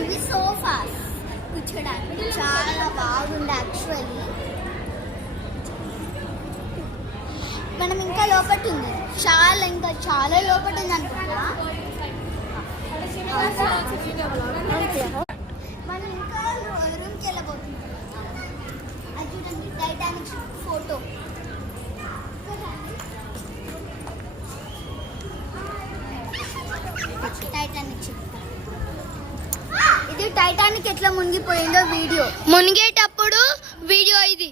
ఇవి సోఫాస్ కూర్చోడానికి చాలా బాగుంది యాక్చువల్లీ. మనం ఇంకా లోపల ఉంది, ఇంకా చాలా లోపల ఉంది అనుకుంటా. మనం ఇంకా రూమ్కి వెళ్ళబోతున్నాం. అది చూడండి, టైటానిక్ ఫోటో. Titanic ship. ఇది టైటానిక్ ఎట్లా మునిగిపోయిందో వీడియో. మునిగేటప్పుడు వీడియో ఇది.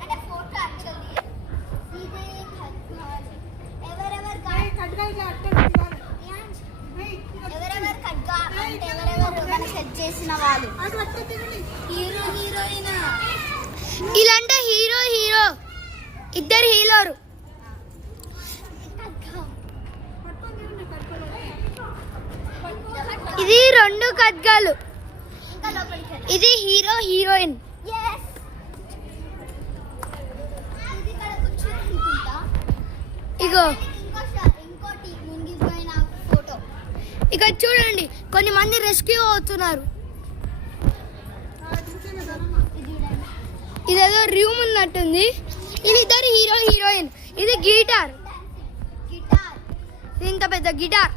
అంటే ఫోటో యాక్చువల్లీ. ఇది ఎవరెవరు సెట్ చేసిన వాళ్ళు, హీరో హీరోయిన్. ఇలాంటి హీరో ఇద్దరు హీరోలు. ఇది 2 ఖడ్గాలు. ఇది హీరో హీరోయిన్. ఇగో ఇంకోటి మునిగిపోయిన ఫోటో. ఇక్కడ చూడండి, కొన్ని మంది రెస్క్యూ అవుతున్నారు. ఇదేదో రూమ్ ఉన్నట్టుంది. ఇది ఇద్దరు హీరో హీరోయిన్. ఇది గిటార్, ఇంత పెద్ద గిటార్.